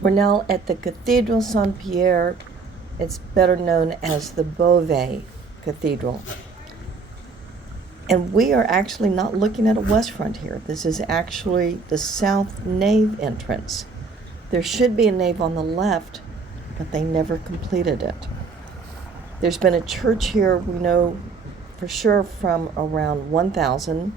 We're now at the Cathedrale Pierre. It's better known as the Beauvais Cathedral. And we are actually not looking at a west front here. This is actually the south nave entrance. There should be a nave on the left, but they never completed it. There's been a church here, we know for sure, from around 1000,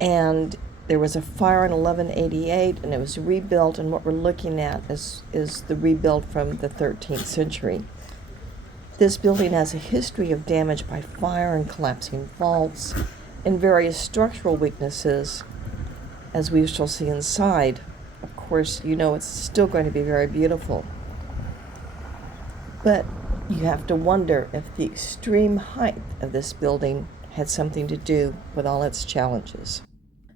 and there was a fire in 1188, and it was rebuilt, and what we're looking at is the rebuild from the 13th century. This building has a history of damage by fire and collapsing vaults and various structural weaknesses, as we shall see inside. Of course, you know it's still going to be very beautiful. But you have to wonder if the extreme height of this building had something to do with all its challenges.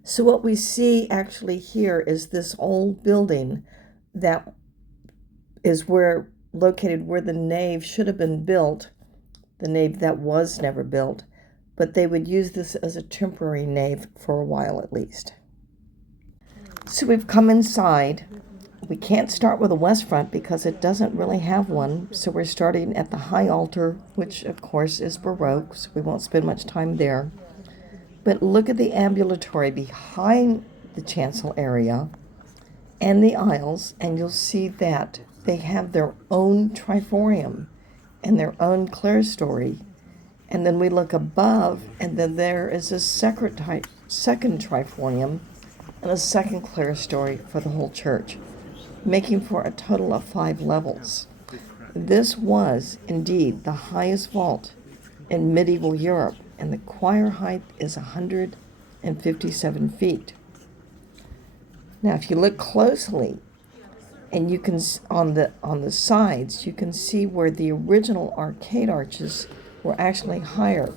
So what we see actually here is this old building that is located where the nave should have been built, the nave that was never built, but they would use this as a temporary nave for a while at least. So we've come inside. We can't start with a west front because it doesn't really have one, so we're starting at the high altar, which of course is Baroque, so we won't spend much time there. But look at the ambulatory behind the chancel area and the aisles, and you'll see that they have their own triforium and their own clerestory. And then we look above, and then there is a second triforium and a second clerestory for the whole church, making for a total of 5 levels. This was indeed the highest vault in medieval Europe, and the choir height is 157 feet. Now, if you look closely, and you can on the sides, you can see where the original arcade arches were actually higher,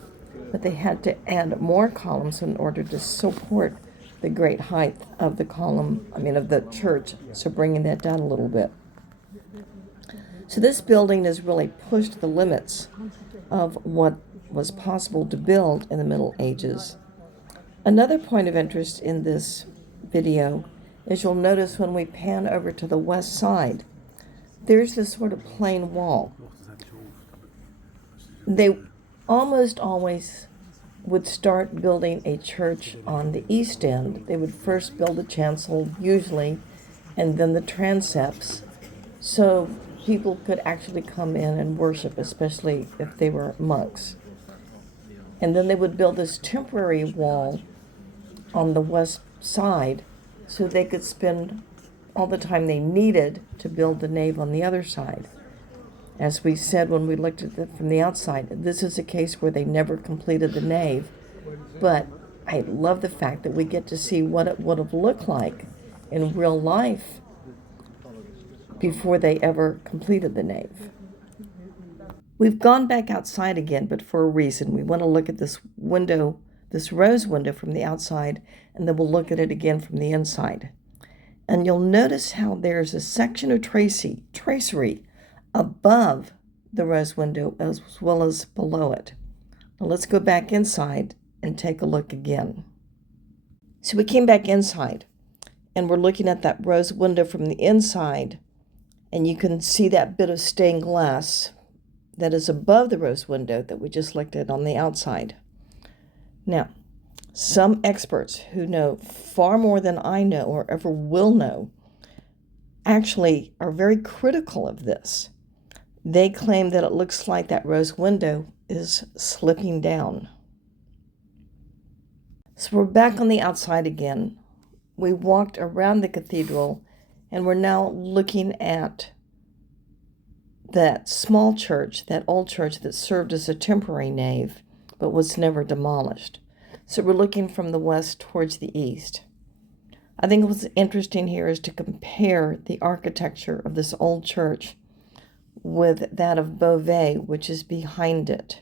but they had to add more columns in order to support the great height of the church, so bringing that down a little bit. So this building has really pushed the limits of what was possible to build in the Middle Ages. Another point of interest in this video is you'll notice when we pan over to the west side, there's this sort of plain wall. They almost always would start building a church on the east end. They would first build the chancel, usually, and then the transepts, so people could actually come in and worship, especially if they were monks. And then they would build this temporary wall on the west side so they could spend all the time they needed to build the nave on the other side. As we said when we looked at it from the outside, this is a case where they never completed the nave, but I love the fact that we get to see what it would have looked like in real life before they ever completed the nave. We've gone back outside again, but for a reason. We want to look at this window, this rose window from the outside, and then we'll look at it again from the inside. And you'll notice how there's a section of tracery above the rose window as well as below it. Now let's go back inside and take a look again. So we came back inside, and we're looking at that rose window from the inside, and you can see that bit of stained glass that is above the rose window that we just looked at on the outside. Now, some experts who know far more than I know or ever will know actually are very critical of this. They claim that it looks like that rose window is slipping down. So we're back on the outside again. We walked around the cathedral, and we're now looking at that small church, that old church that served as a temporary nave, but was never demolished. So we're looking from the west towards the east. I think what's interesting here is to compare the architecture of this old church with that of Beauvais, which is behind it.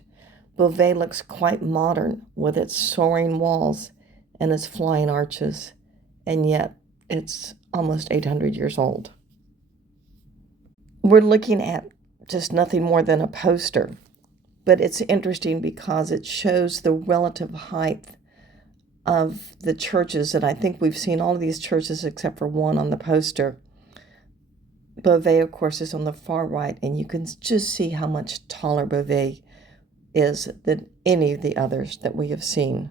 Beauvais looks quite modern with its soaring walls and its flying arches, and yet it's almost 800 years old. We're looking at just nothing more than a poster, but it's interesting because it shows the relative height of the churches, and I think we've seen all of these churches except for one on the poster. Beauvais, of course, is on the far right, and you can just see how much taller Beauvais is than any of the others that we have seen.